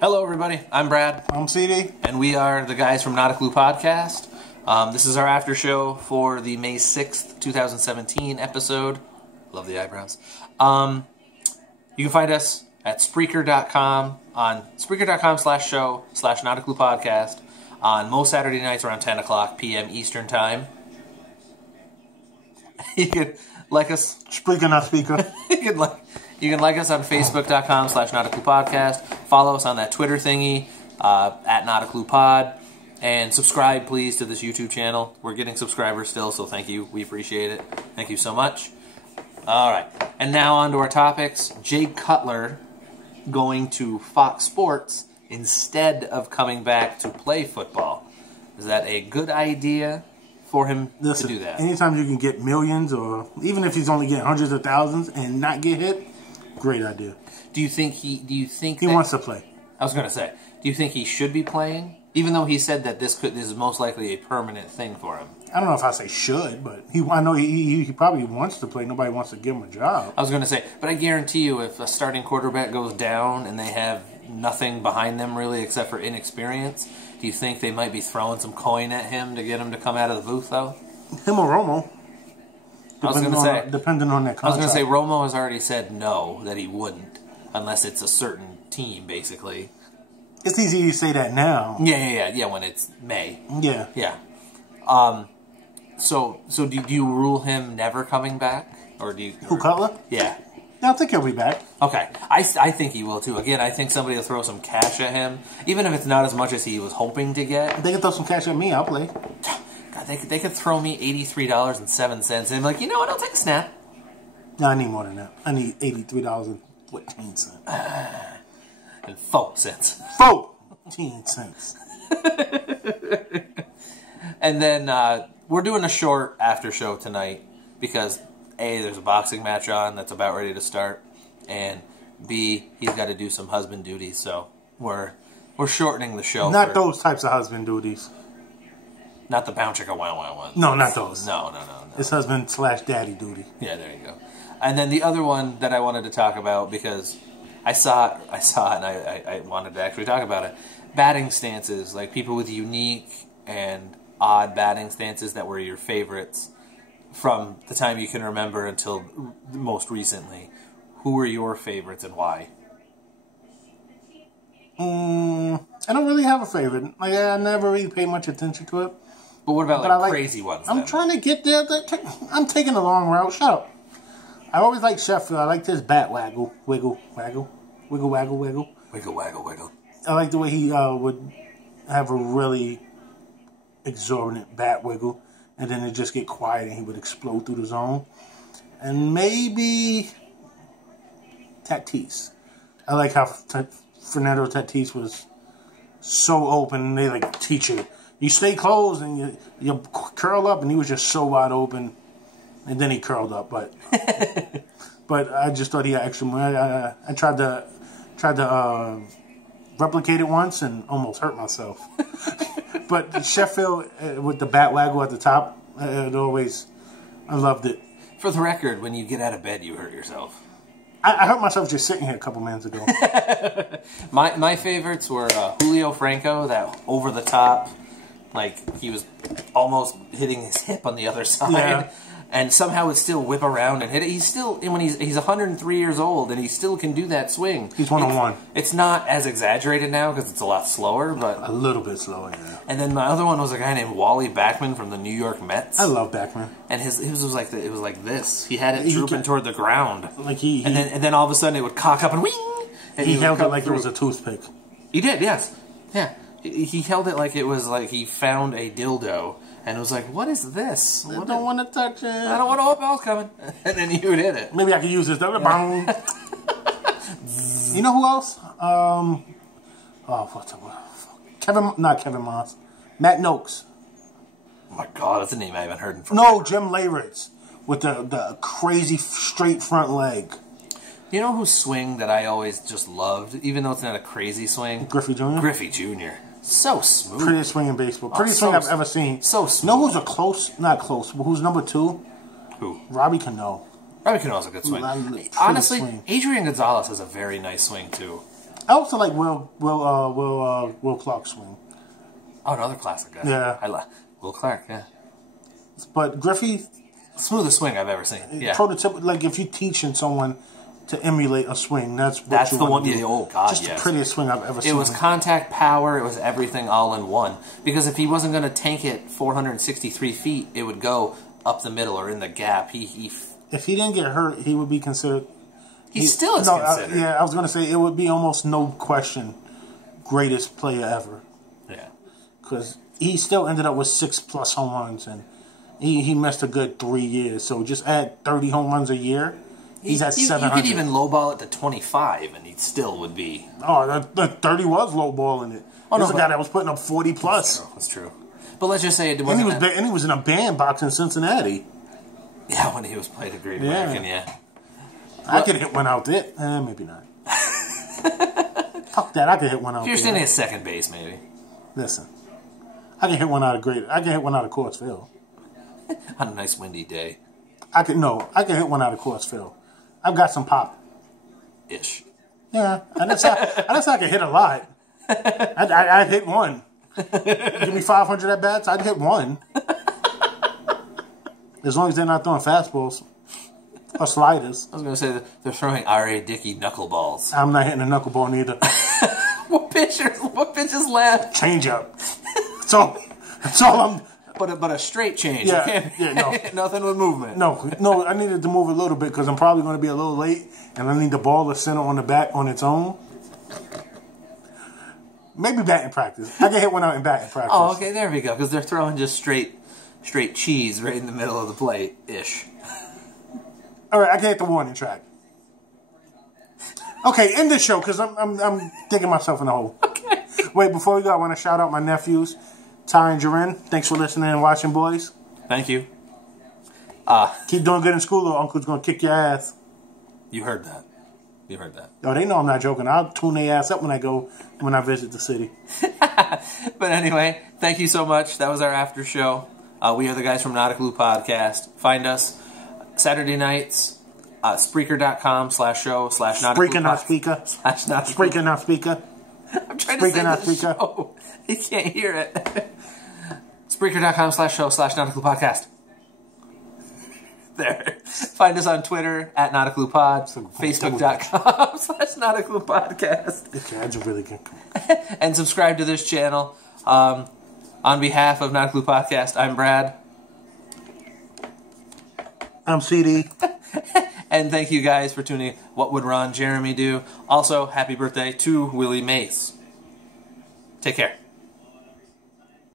Hello, everybody. I'm Brad. I'm CD. And we are the guys from Not a Clue Podcast. This is our after show for the May 6th, 2017 episode. Love the eyebrows. You can find us at Spreaker.com on Spreaker.com/show/Not a Clue Podcast on most Saturday nights around 10 o'clock p.m. Eastern Time. You can like us. Spreaker, not speaker. You can like us on Facebook.com/Not a Clue Podcast. Follow us on that Twitter thingy at Not a Clue Pod. And subscribe, please, to this YouTube channel. We're getting subscribers still, so thank you. We appreciate it. Thank you so much. All right. And now on to our topics. Jay Cutler going to Fox Sports instead of coming back to play football. Is that a good idea for him to do that? Anytime you can get millions, or even if he's only getting hundreds of thousands and not get hit, great idea. Do you think he wants to play? I was going to say, do you think he should be playing? Even though he said that this is most likely a permanent thing for him. I don't know if I say should, but I know he probably wants to play. Nobody wants to give him a job. I was going to say, but I guarantee you, if a starting quarterback goes down and they have nothing behind them really except for inexperience, do you think they might be throwing some coin at him to get him to come out of the booth, though? Him or Romo. Depending on that contract. I was going to say, Romo has already said no, that he wouldn't, unless it's a certain team, basically. It's easy to say that now. Yeah, when it's May. Yeah. So do you rule him never coming back? Or do you... Who, Cutler? Yeah. I think he'll be back. Okay. I think he will, too. Again, I think somebody will throw some cash at him, even if it's not as much as he was hoping to get. If they can throw some cash at me, I'll play. God, they could throw me $83.07 and be like, you know what, I'll take a snap. No, I need more than that. I need $83.14. And 4 cents. 14 cents. And then we're doing a short after show tonight because A, there's a boxing match on that's about ready to start, and B, he's got to do some husband duties, so we're shortening the show. Not those types of husband duties. Not the bound chicka wow wow ones. No, not those. No. It's husband/daddy duty. Yeah, there you go. And then the other one that I wanted to talk about because I saw it and I wanted to actually talk about it. Batting stances, like people with unique and odd batting stances that were your favorites from the time you can remember until most recently. Who were your favorites and why? I don't really have a favorite. Like, I never really paid much attention to it. But what about crazy ones? I'm trying to get there. I'm taking the long route. Shut up. I always like Sheffield. I like this bat waggle. Wiggle, waggle. Wiggle, waggle, wiggle. Wiggle, waggle, wiggle. I like the way he would have a really exorbitant bat wiggle, and then it just get quiet and he would explode through the zone. And maybe Tatis. I like how Fernando Tatis was so open. They like teach you stay closed and you curl up, and he was just so wide open. And then he curled up, but but I just thought he had extra money. I tried to replicate it once and almost hurt myself. But Sheffield with the bat waggle at the top, I loved it. For the record, when you get out of bed, you hurt yourself. I hurt myself just sitting here a couple minutes ago. My favorites were Julio Franco, that over the top, like he was almost hitting his hip on the other side. Yeah. And somehow would still whip around and hit it. He's still, when he's 103 years old, and he still can do that swing. He's one-on-one. It's not as exaggerated now because it's a lot slower, but a little bit slower, yeah. And then my other one was a guy named Wally Backman from the New York Mets. I love Backman. And it was like this. He had it drooping toward the ground. Like and then all of a sudden it would cock up and wing. And he held it like it was a toothpick. He did, yes, yeah. He held it like it was like he found a dildo. And it was like, what is this? I don't want to touch it. I don't want to hope ball's coming. And then you would hit it. Maybe I could use this. Yeah. You know who else? Not Kevin Moss. Matt Noakes. Oh my God, that's a name I haven't heard in forever. No, Jim Leyritz with the crazy straight front leg. You know whose swing that I always just loved, even though it's not a crazy swing? Griffey Jr.? Griffey Jr. So smooth. Prettiest swing in baseball. Prettiest swing I've ever seen. So smooth. You know who's not close, but who's number 2? Who? Robbie Cano. Robbie Cano's a good swing. Honestly, swing. Adrian Gonzalez has a very nice swing, too. I also like Will Clark's swing. Oh, another classic guy. Yeah. I like Will Clark, yeah. But Griffey... Smoothest swing I've ever seen. Yeah. Prototypical, like if you're teaching someone to emulate a swing, that's the one. Yeah, oh God, just the prettiest swing I've ever seen. It was contact, power. It was everything all in one. Because if he wasn't going to tank it 463 feet, it would go up the middle or in the gap. If he didn't get hurt, he would be considered. He still is considered. I was going to say it would be almost no question greatest player ever. Yeah. Because he still ended up with 6+ home runs and. He missed a good 3 years, so just add 30 home runs a year. He's at 700. You could even lowball it to 25, and he still would be. Oh, that 30 was lowballing it. Oh, There's a guy that was putting up 40+. That's true. But let's just say it wasn't. And he was in a bandbox in Cincinnati. Yeah, when he was playing a Great American, yeah. I could hit one out there. Maybe not. Fuck that. I could hit one out there. If you're standing at second base, maybe. Listen, I can hit one out of Coors Field. On a nice windy day. I can hit one out of Coors Field. I've got some pop. Ish. Yeah, and that's not I can hit a lot. I'd hit one. Give me 500 at bats, I'd hit one. As long as they're not throwing fastballs or sliders. I was going to say that they're throwing R.A. Dickey knuckleballs. I'm not hitting a knuckleball neither. What pitches left? Change up. That's all I'm. But a straight change. Yeah, no. Nothing with movement. No, I needed to move a little bit because I'm probably going to be a little late, and I need the ball to center on the back on its own. Maybe batting practice. I can hit one out in batting practice. Oh, okay, there we go. Because they're throwing just straight cheese right in the middle of the plate, ish. All right, I can hit the warning track. Okay, end this show because I'm digging myself in a hole. Okay. Wait, before we go, I want to shout out my nephews. Ty and Jaren, thanks for listening and watching, boys. Thank you. Keep doing good in school or Uncle's going to kick your ass. You heard that. Oh, they know I'm not joking. I'll tune their ass up when I visit the city. But anyway, thank you so much. That was our after show. We are the guys from Not a Clue Podcast. Find us Saturday nights, Spreaker.com/show/Not a Clue not speaker. Spreaker not speaker. I'm trying to say this show. You can't hear it. Spreaker.com/show/Not a Clue Podcast. There. Find us on Twitter at Not a Clue Pod. Facebook.com/Not a Clue Podcast. Okay, that's really good. And subscribe to this channel. On behalf of Not a Clue Podcast, I'm Brad. I'm CD. And thank you guys for tuning in. What would Ron Jeremy do? Also, happy birthday to Willie Mays. Take care.